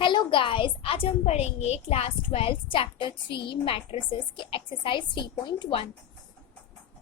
Hello guys, आज हम पढ़ेंगे क्लास 12 चैप्टर 3 मैट्रिसेस की एक्सरसाइज 3.1।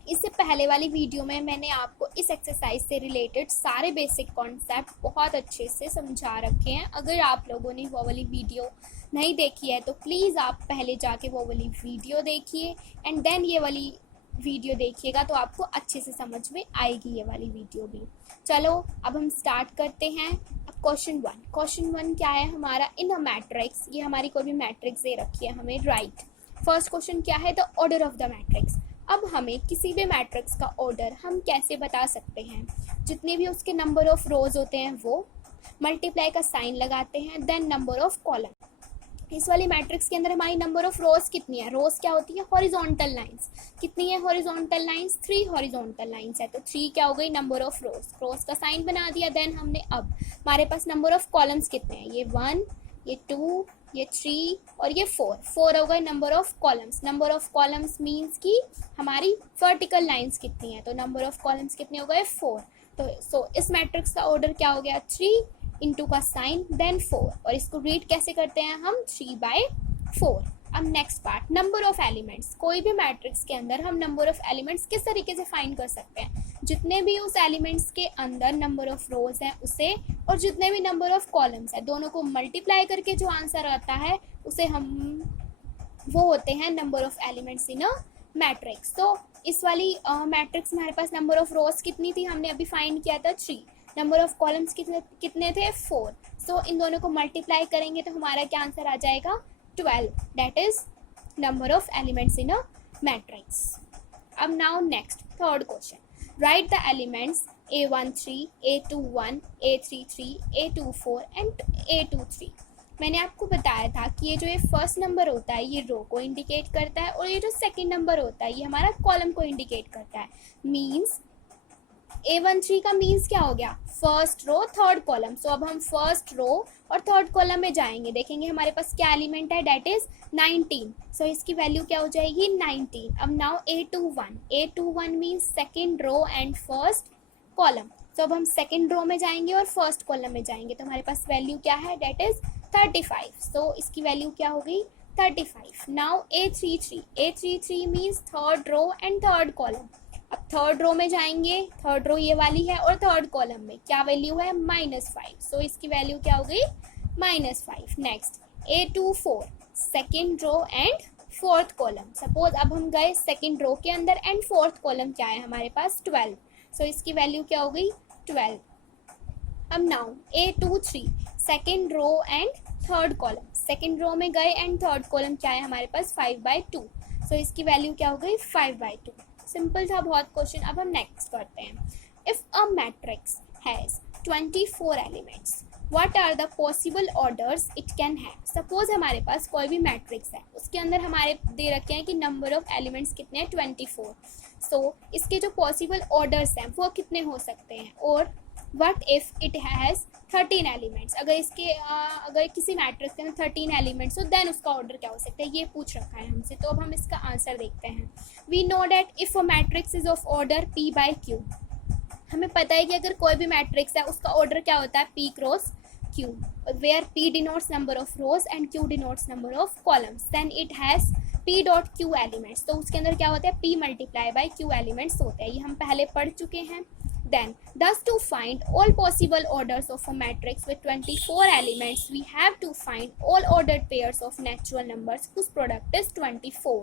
इससे पहले वाली वीडियो में मैंने आपको इस एक्सरसाइज से रिलेटेड सारे बेसिक कॉन्सेप्ट बहुत अच्छे से समझा रखे हैं। अगर आप लोगों ने वो वाली वीडियो नहीं देखी है तो प्लीज़ आप पहले जाके वो वाली वीडियो देखिए एंड देन ये वाली वीडियो देखिएगा तो आपको अच्छे से समझ में आएगी ये वाली वीडियो भी। चलो अब हम स्टार्ट करते हैं। अब क्वेश्चन वन क्या है हमारा, इन अ मैट्रिक्स, ये हमारी कोई भी मैट्रिक्स दे रखी है हमें, राइट। फर्स्ट क्वेश्चन क्या है, the order of the matrix. अब हमें किसी भी मैट्रिक्स का ऑर्डर हम कैसे बता सकते हैं, जितने भी उसके नंबर ऑफ रोज होते हैं वो मल्टीप्लाई का साइन लगाते हैं, देन नंबर ऑफ कॉलम। इस वाली मैट्रिक्स के अंदर हमारी नंबर ऑफ रोज कितनी है, रोज क्या होती है, हॉरिजॉन्टल लाइंस। कितनी है हॉरिजॉन्टल लाइंस, 3 हॉरिजॉन्टल लाइंस है, तो 3 क्या हो गई, नंबर ऑफ रोज। रोज का साइन बना दिया। देन हमने अब हमारे पास नंबर ऑफ कॉलम्स कितने हैं, ये 1, ये 2, ये 3 और ये 4 हो गए number of columns. Number of columns means कि हमारी वर्टिकल लाइंस कितनी है, तो नंबर ऑफ कॉलम्स कितने हो गए, 4। तो इस मैट्रिक्स का ऑर्डर क्या हो गया, 3 इंटू का साइन देन 4, और इसको रीड कैसे करते हैं हम, 3/4। अब next part, number of elements. कोई भी मैट्रिक्स के अंदर हम नंबर ऑफ एलिमेंट्स किस तरीके से फाइंड कर सकते हैं, जितने भी उस एलिमेंट्स के अंदर नंबर ऑफ रोज हैं उसे, और जितने भी नंबर ऑफ कॉलम्स हैं दोनों को मल्टीप्लाई करके जो आंसर आता है उसे हम, वो होते हैं number of elements in a matrix. तो इस वाली मैट्रिक्स में हमारे पास नंबर ऑफ रोज कितनी थी, हमने अभी फाइंड किया था 3। नंबर ऑफ कॉलम्स कितने थे, 4। सो इन दोनों को मल्टीप्लाई करेंगे तो हमारा क्या आंसर आ जाएगा, 12। That is number of elements in a matrix. अब now next third question, right the elements A13, A21, A33, A24 and A23। मैंने आपको बताया था कि ये जो ये फर्स्ट नंबर होता है ये रो को इंडिकेट करता है, और ये जो सेकंड नंबर होता है ये हमारा कॉलम को इंडिकेट करता है। मींस A13 का मीन्स क्या हो गया, first row third column. So अब हम फर्स्ट रो और थर्ड कॉलम में जाएंगे, देखेंगे हमारे पास क्या एलिमेंट है, डेट इज 19। सो इसकी वैल्यू क्या हो जाएगी, 19। अब now A21 means second row and first column. So अब हम सेकेंड रो में जाएंगे और फर्स्ट कॉलम में जाएंगे तो हमारे पास वैल्यू क्या है, डेट इज 35। सो इसकी वैल्यू क्या हो गई, 35। Now A33 means third row and third column. अब थर्ड रो में जाएंगे, थर्ड रो ये वाली है, और थर्ड कॉलम में क्या वैल्यू है, -5। सो इसकी वैल्यू क्या हो गई, -5। Next A24 second row and fourth column. Suppose अब हम गए सेकेंड रो के अंदर एंड फोर्थ कॉलम क्या है हमारे पास, 12। सो इसकी वैल्यू क्या हो गई, 12। अब now A23 second row and third column. Second row में गए एंड थर्ड कॉलम क्या है हमारे पास, 5/2। सो इसकी वैल्यू क्या हो गई, 5/2। सिंपल था बहुत क्वेश्चन। अब हम नेक्स्ट करते हैं, if a matrix has 24 elements what are the possible orders it can have. Suppose हमारे पास कोई भी मैट्रिक्स है, उसके अंदर हमारे दे रखे हैं कि नंबर ऑफ एलिमेंट्स कितने हैं, 24। सो इसके जो पॉसिबल ऑर्डर्स हैं वो कितने हो सकते हैं, और what if it has 13 elements. अगर किसी मैट्रिक्स के अंदर 13 एलिमेंट्स हो देन उसका ऑर्डर क्या हो सकता है, ये पूछ रखा है हमसे। तो अब हम इसका आंसर देखते हैं। We know that if a matrix is of order P/Q। हमें पता है कि अगर कोई भी मैट्रिक्स है उसका ऑर्डर क्या होता है, P cross Q, where P denotes number of rows and Q denotes number of columns. Then it has P.Q elements. तो उसके अंदर क्या होता है, P × Q एलिमेंट्स होते हैं, ये हम पहले पढ़ चुके हैं। Then, thus to find all possible orders of a matrix with 24 elements, we have to find all ordered pairs of natural numbers whose product is 24.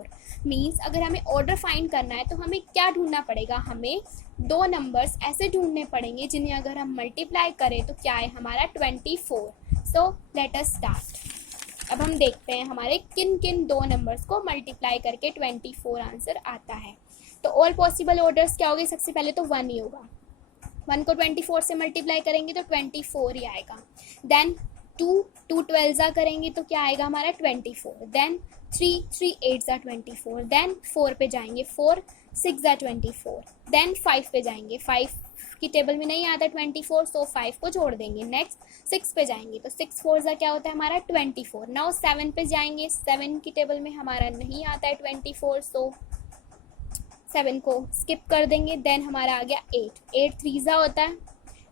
Means अगर हमें order find करना है तो हमें क्या ढूंढना पड़ेगा, हमें दो numbers ऐसे ढूंढने पड़ेंगे जिन्हें अगर हम multiply करें तो क्या है हमारा 24. So let us start. अब हम देखते हैं हमारे किन किन दो नंबर्स को मल्टीप्लाई करके 24 आंसर आता है। तो ऑल पॉसिबल ऑर्डर्स क्या होगी, सबसे पहले तो 1 ही होगा, 1 को 24 से मल्टीप्लाई करेंगे तो 24 ही आएगा। देन 2 12 करेंगे तो क्या आएगा हमारा 24। देन 3 8 24। देन 4 पे जाएंगे, 4 6 24। देन 5 पे जाएंगे, 5 की टेबल में नहीं आता 24, सो 5 को छोड़ देंगे। नेक्स्ट 6 पे जाएंगे तो 6 4 क्या होता है हमारा 24। नाउ 7 पे जाएंगे, 7 की टेबल में हमारा नहीं आता है 24, सो 7 को स्किप कर देंगे। देन हमारा आ गया 8 3 होता है,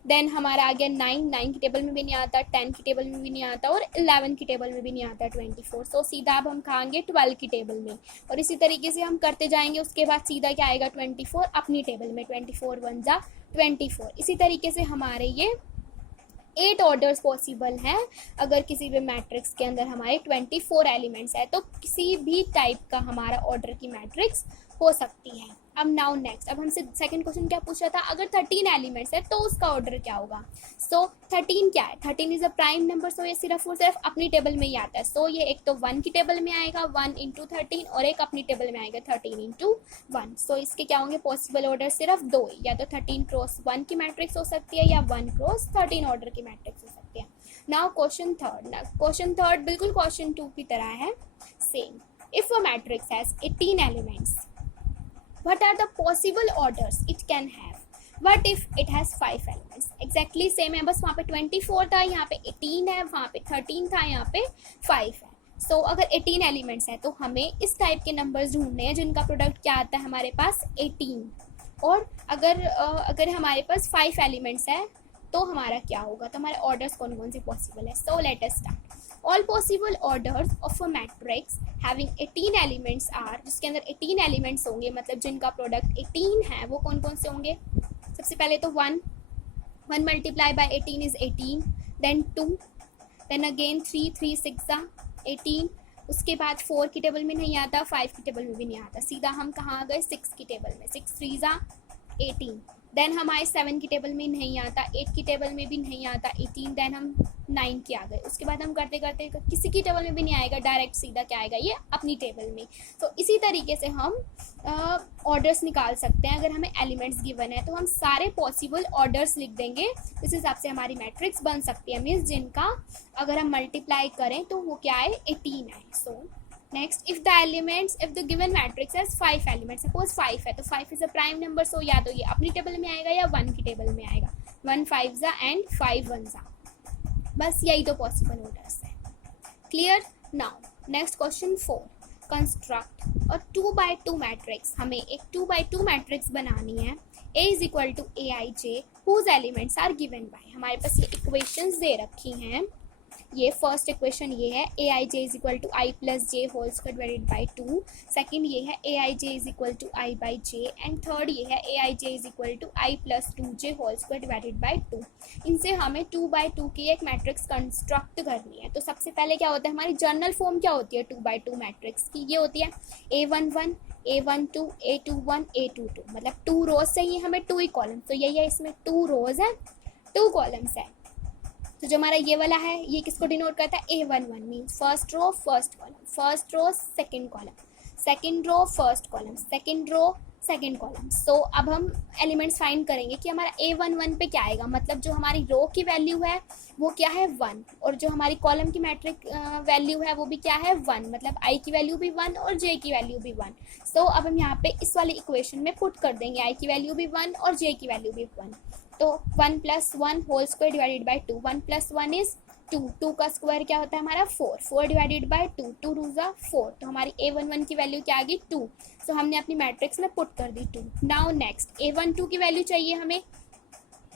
देन हमारा आ गया 9 की टेबल में भी नहीं आता, 10 की टेबल में भी नहीं आता और 11 की टेबल में भी नहीं आता 24। सो सीधा अब हम खाएंगे 12 की टेबल में, और इसी तरीके से हम करते जाएंगे। उसके बाद सीधा क्या आएगा 24 अपनी टेबल में, 24 1 जा 24। इसी तरीके से हमारे ये 8 ऑर्डर्स पॉसिबल हैं। अगर किसी भी मैट्रिक्स के अंदर हमारे 24 एलिमेंट्स है तो किसी भी टाइप का हमारा ऑर्डर की मैट्रिक्स हो सकती है। अब नाउ नेक्स्ट, अब हमसे सेकंड क्वेश्चन क्या पूछा था, अगर 13 एलिमेंट्स है तो उसका ऑर्डर क्या होगा। सो 13 क्या है, 13 इज अ प्राइम नंबर, सो ये सिर्फ और सिर्फ अपनी टेबल में ही आता है। सो ये एक तो 1 की टेबल में आएगा 1 इंटू 13, और एक अपनी टेबल में आएगा 13 इंटू 1। सो इसके क्या होंगे पॉसिबल ऑर्डर सिर्फ दो, या तो 13 क्रॉस 1 की मैट्रिक्स हो सकती है या 1 क्रॉस 13 ऑर्डर की मैट्रिक्स हो सकती है। नाउ क्वेश्चन थर्ड बिल्कुल क्वेश्चन 2 की तरह है, same. If a matrix has 18 elements, what are the possible orders it can have? What if it has 5 elements? Exactly same है, बस वहाँ पे 24 था, यहाँ पे 18 है, वहाँ पे 13 था, यहाँ पे 5 है। सो अगर 18 एलिमेंट्स है तो हमें इस टाइप के नंबर्स ढूंढने हैं जिनका प्रोडक्ट क्या आता है हमारे पास 18। और अगर हमारे पास 5 एलिमेंट्स है तो हमारा क्या होगा, तो हमारे ऑर्डर्स कौन कौन से पॉसिबल है। So let us start. All possible orders of a matrix having 18 elements are, जिसके अंदर 18 एलिमेंट्स होंगे, मतलब जिनका प्रोडक्ट 18 है, वो कौन कौन से होंगे। सबसे पहले तो 1 multiply by 18 is 18, then 2, then again 3 6 18। उसके बाद 4 की टेबल में नहीं आता, 5 की टेबल में भी नहीं आता, सीधा हम कहाँ आ गए 6 की टेबल में, 6 3 18। देन हमारे 7 की टेबल में नहीं आता, 8 की टेबल में भी नहीं आता 18, देन हम 9 के आ गए। उसके बाद हम करते करते किसी की टेबल में भी नहीं आएगा, डायरेक्ट सीधा क्या आएगा ये अपनी टेबल में। तो इसी तरीके से हम ऑर्डर्स निकाल सकते हैं। अगर हमें एलिमेंट्स गिवन है तो हम सारे पॉसिबल ऑर्डर्स लिख देंगे, इस हिसाब से हमारी मैट्रिक्स बन सकती है। मीन्स जिनका अगर हम मल्टीप्लाई करें तो वो क्या है 18 है। So next, if the given matrix has 5 elements, suppose 5 है तो 5 is a prime number, so या तो ये अपनी टेबल में आएगा या 1 की टेबल में आएगा, 1 5 एंड 5 1। बस यही तो पॉसिबल ऑर्डर्स है। Clear. Now next question 4, construct और 2 by 2 मैट्रिक्स। हमें एक 2 by 2 मैट्रिक्स बनानी है, A is equal to Aij whose elements are given by। हमारे पास ये इक्वेशंस दे रखी हैं। ये फर्स्ट इक्वेशन ये है Aij is equal to i plus j whole square divided by 2। Second ये है Aij is equal to i by j, and third ये है Aij is equal to i plus 2j whole square divided by 2। इनसे हमें 2 by 2 की एक matrix construct करनी है। तो सबसे पहले क्या होता है, हमारी जनरल फॉर्म क्या होती है 2 by 2 मैट्रिक्स की, ये होती है A11 A12 A21 A22, मतलब 2 रोज चाहिए हमें 2 ही कॉलम। तो यही है, इसमें 2 रोज है 2 कॉलम्स है। तो जो हमारा ये वाला है ये किसको डिनोट करता है A11, means first row first column, first row second column, second row first column, second row second column. So अब हम एलिमेंट्स फाइंड करेंगे कि हमारा A11 पे क्या आएगा, मतलब जो हमारी रो की वैल्यू है वो क्या है 1, और जो हमारी कॉलम की मैट्रिक वैल्यू है वो भी क्या है 1, मतलब I की वैल्यू भी 1 और J की वैल्यू भी 1। सो अब हम यहाँ पे इस वाले इक्वेशन में पुट कर देंगे I की वैल्यू भी 1 और J की वैल्यू भी 1। तो 1 + 1 whole square divided by 2, 1 + 1 is 2, 2 का स्क्वायर क्या होता है हमारा 4, 4 डिवाइडेड बाई 2, 2 2 ज़ा 4। तो हमारी A11 की वैल्यू क्या आ गई 2। सो हमने अपनी मैट्रिक्स में पुट कर दी 2। नाउ नेक्स्ट A12 की वैल्यू चाहिए हमें,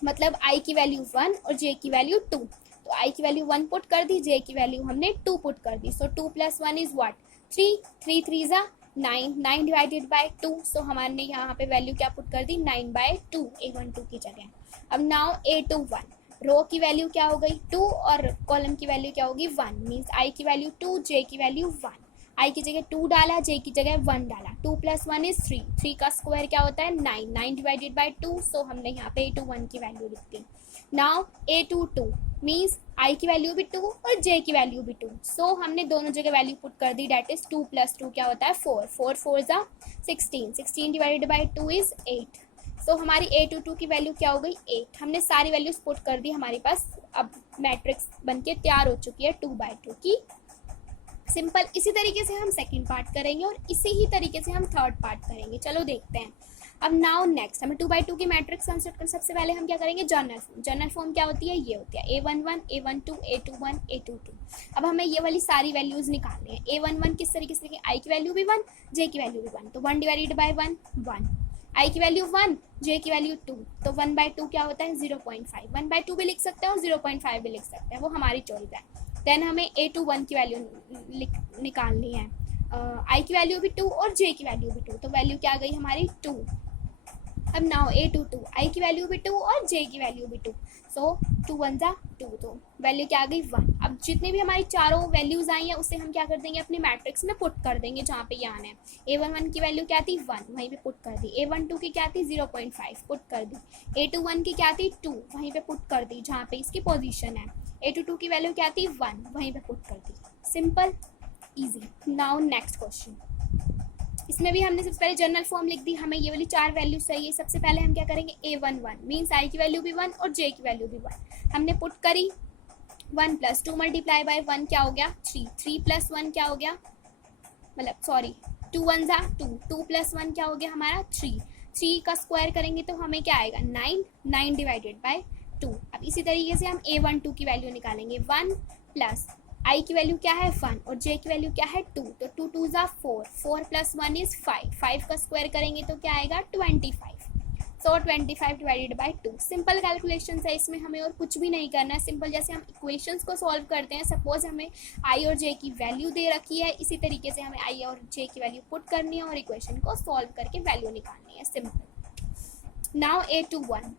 मतलब I की वैल्यू 1 और J की वैल्यू 2। तो I की वैल्यू 1 पुट कर दी, J की वैल्यू हमने 2 पुट कर दी। सो 2 + 1 इज व्हाट 3, 3 3 ज़ा 9, 9 डिवाइडेड बाई 2। सो हमारे यहाँ पे वैल्यू क्या पुट कर दी 9/2 A12 की जगह। अब नाउ A21, रो की वैल्यू क्या हो गई 2 और कॉलम की वैल्यू क्या होगी 1, मीन्स I की वैल्यू 2 J की वैल्यू 1। I की जगह 2 डाला, J की जगह 1 डाला, 2 + 1 इज 3, 3 का स्क्वायर क्या होता है 9, 9 डिवाइडेड बाई 2। सो हमने यहाँ पे A21 की वैल्यू लिख दी। नाउ A22 मीन्स I की वैल्यू भी 2 और J की वैल्यू भी 2। सो हमने दोनों जगह वैल्यू पुट कर दी, डेट इज 2 + 2 क्या होता है 4, 4 4 ज़ा 16, 16 डिवाइडेड बाई 2 इज 8। सो हमारी A22 की वैल्यू क्या हो गई 8। हमने सारी वैल्यूज पुट कर दी, हमारे पास अब मैट्रिक्स बनके तैयार हो चुकी है 2 by 2 की। सिंपल। इसी तरीके से हम सेकंड पार्ट करेंगे और इसी ही तरीके से हम थर्ड पार्ट करेंगे। चलो देखते हैं। अब नाउ नेक्स्ट हमें 2 by 2 की मैट्रिक्स कंस्ट्रक्ट कर, सबसे पहले हम क्या करेंगे जनरल फॉर्म। जनरल फॉर्म क्या होती है, ये होती है A11 A12 A21 A22। अब हमें ये वाली सारी वैल्यूज निकालनी है। A11 किस तरीके से, I की वैल्यू भी 1 J की वैल्यू भी 1, तो 1 डिवाइडेड बाई 1 1, आई की वैल्यू 1, जे की वैल्यू 2, तो 1/2 क्या होता है 0.5। 1/2 भी लिख सकते हैं और 0.5 भी लिख सकते हैं, वो हमारी चॉइस है। देन हमें A21 की वैल्यू निकालनी है। आई की वैल्यू भी 2 और जे की वैल्यू भी 2, तो वैल्यू क्या आ गई हमारी 2। अब नाउ A22, आई की वैल्यू भी 2 और जे की वैल्यू भी 2, सो 2 1 जा 2, तो वैल्यू क्या आ गई 1। अब जितनी भी हमारी चारों वैल्यूज आई हैं उसे हम क्या कर देंगे अपने मैट्रिक्स में पुट कर देंगे जहाँ पे ये आना है। A11 की वैल्यू क्या थी 1, वहीं पे पुट कर दी। A12 की क्या थी 0.5, पुट कर दी। A21 की क्या थी 2, वहीं पे पुट कर दी जहाँ पे इसकी पोजीशन है। A22 की वैल्यू क्या थी 1, वहीं पे पुट कर दी। Simple, easy. Now next question, इसमें भी हमने सबसे पहले जनरल फॉर्म लिख दी। हमें ये वाली 4 वैल्यू चाहिए। सबसे पहले हम क्या करेंगे A11 मीन्स आई की वैल्यू भी 1 और जे की वैल्यू भी 1 हमने पुट करी। 1 + 2 मल्टीप्लाई बाय 1 क्या हो गया 3, 3 + 1 क्या हो गया, मतलब सॉरी 2 1 जा 2, 2 + 1 क्या हो गया हमारा 3, 3 का स्क्वायर करेंगे तो हमें क्या आएगा 9, 9 डिवाइडेड बाय 2। अब इसी तरीके से हम A12 की वैल्यू निकालेंगे। 1 प्लस आई की वैल्यू क्या है 1 और जे की वैल्यू क्या है 2, तो 2 2 जा 4, 4 + 1 इज 5, 5 का स्क्वायर करेंगे तो क्या आएगा 25। सो 25 डिवाइडेड बाय 2। सिंपल कैलकुलेशन है, इसमें हमें और कुछ भी नहीं करना है। सिंपल जैसे हम इक्वेशंस को सॉल्व करते हैं, सपोज हमें आई और जे की वैल्यू दे रखी है, इसी तरीके से हमें आई और जे की वैल्यू पुट करनी है और इक्वेशन को सॉल्व करके वैल्यू निकालनी है। सिंपल। नाउ A21,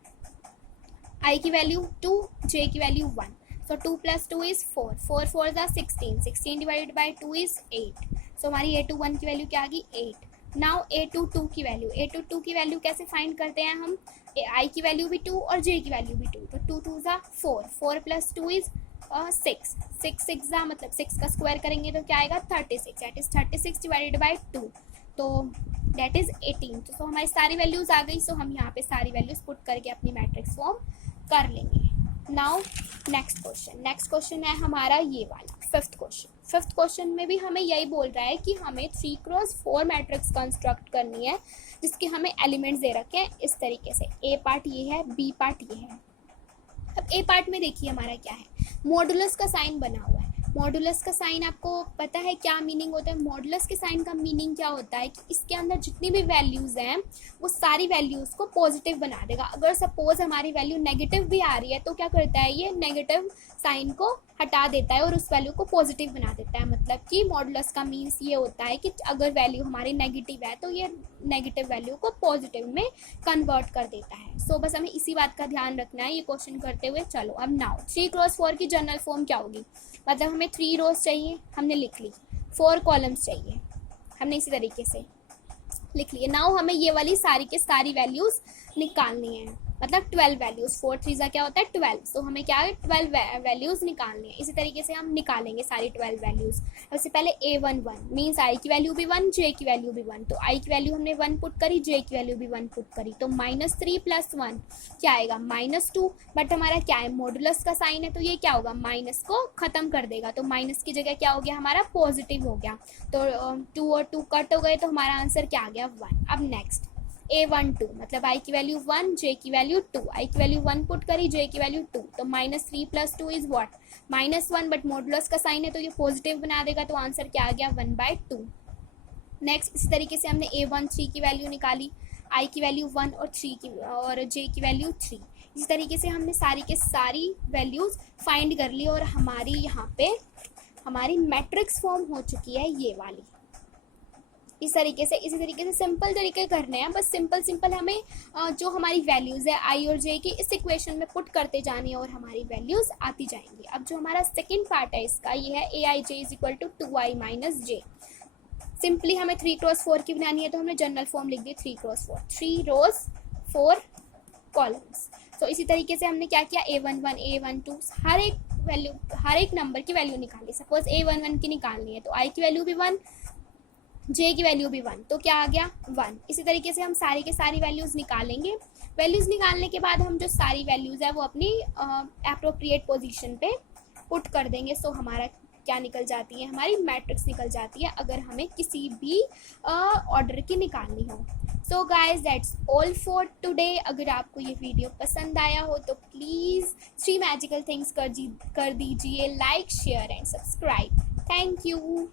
आई की वैल्यू 2, जे की value 1, so 2 + 2 is 4, 4 4 is 16, 16 divided by 2 is 8, so हमारी A21 की वैल्यू क्या आ गई 8। नाउ A22 की वैल्यू, A22 की वैल्यू कैसे फाइंड करते हैं हम, आई की वैल्यू भी 2 और जे की वैल्यू भी 2, तो 2 2 ज़ा 4, 4 + 2 is 6, 6 6 ज़ा मतलब 6 का स्क्वायर करेंगे तो क्या आएगा 36, दैट इज 36 डिवाइडेड बाई 2, तो दैट इज 18। तो हमारी सारी वैल्यूज आ गई। सो हम यहाँ पे सारी वैल्यूज पुट करके अपनी मैट्रिक्स फॉर्म कर लेंगे। नाउ नेक्स्ट क्वेश्चन है हमारा ये वाला 5th क्वेश्चन। 5th क्वेश्चन में भी हमें यही बोल रहा है कि हमें 3x4 मैट्रिक्स कंस्ट्रक्ट करनी है जिसके हमें एलिमेंट्स दे रखे हैं इस तरीके से। ए पार्ट ये है, बी पार्ट ये है। अब ए पार्ट में देखिए हमारा क्या है, मॉडुलस का साइन बना हुआ है। मॉडुलस का साइन आपको पता है क्या मीनिंग होता है? मॉडुलस के साइन का मीनिंग क्या होता है कि इसके अंदर जितनी भी वैल्यूज़ हैं वो सारी वैल्यूज़ को पॉजिटिव बना देगा। अगर सपोज हमारी वैल्यू नेगेटिव भी आ रही है तो क्या करता है, ये नेगेटिव साइन को हटा देता है और उस वैल्यू को पॉजिटिव बना देता है। मतलब कि मॉडुलस का मीन्स ये होता है कि अगर वैल्यू हमारी नेगेटिव है तो ये नेगेटिव वैल्यू को पॉजिटिव में कन्वर्ट कर देता है। सो बस हमें इसी बात का ध्यान रखना है ये क्वेश्चन करते हुए। चलो अब नाउ 3x4 की जनरल फॉर्म क्या होगी, मतलब हमें 3 रोज चाहिए, हमने लिख ली, 4 कॉलम्स चाहिए, हमने इसी तरीके से लिख लिए। नाउ हमें ये वाली सारी के सारी वैल्यूज निकालनी है, मतलब 12 वैल्यूज, 4 3 क्या होता है 12, सो हमें क्या है 12 वैल्यूज निकालनी है। इसी तरीके से हम निकालेंगे सारी 12 वैल्यूज। सबसे पहले A11 मीन्स आई की वैल्यू भी 1, जे की वैल्यू भी 1, तो आई की वैल्यू हमने 1 पुट करी, जे की वैल्यू भी 1 पुट करी, तो -3 + 1 क्या आएगा -2, बट हमारा क्या है मॉडुलस का साइन है तो ये क्या होगा माइनस को खत्म कर देगा, तो माइनस की जगह क्या हो गया हमारा पॉजिटिव हो गया, तो 2 और 2 कट हो गए तो हमारा आंसर क्या आ गया 1। अब नेक्स्ट A12 मतलब आई की वैल्यू 1, जे की वैल्यू 2, आई की वैल्यू 1 पुट करी, जे की वैल्यू 2, तो -3 + 2 इज व्हाट -1, बट मॉडुलस का साइन है तो ये पॉजिटिव बना देगा, तो आंसर क्या आ गया 1/2। नेक्स्ट इसी तरीके से हमने A13 की वैल्यू निकाली, आई की वैल्यू 1 और 3 की और जे की वैल्यू 3। इसी तरीके से हमने सारी के सारी वैल्यूज फाइंड कर ली और हमारी यहाँ पे हमारी मैट्रिक्स फॉर्म हो चुकी है ये वाली। इसी तरीके से सिंपल तरीके करने हैं, बस सिंपल हमें जो हमारी वैल्यूज़ है आई और जे की इस इक्वेशन में पुट करते जानी है और हमारी वैल्यूज़ आती जाएंगी। अब जो हमारा सेकंड पार्ट है इसका ये है AIJ = 2i - j। सिंपली हमें 3x4 की बनानी है तो हमने जनरल फॉर्म लिख दी 3x4, 3 रोज 4 कॉलम्स। तो इसी तरीके से हमने क्या किया A11 A12 हर एक नंबर की वैल्यू निकाली। सपोज A11 की निकालनी है तो आई की वैल्यू भी 1, जे की वैल्यू भी 1, तो क्या आ गया 1। इसी तरीके से हम सारी के सारी वैल्यूज़ निकालेंगे। वैल्यूज़ निकालने के बाद हम जो सारी वैल्यूज़ है वो अपनी एप्रोप्रिएट पोजीशन पे पुट कर देंगे। सो हमारा क्या निकल जाती है, हमारी मैट्रिक्स निकल जाती है अगर हमें किसी भी ऑर्डर की निकालनी हो। So guys that's all for today. अगर आपको ये वीडियो पसंद आया हो तो प्लीज़ 3 मैजिकल थिंग्स कर दीजिए, like share and subscribe. Thank you.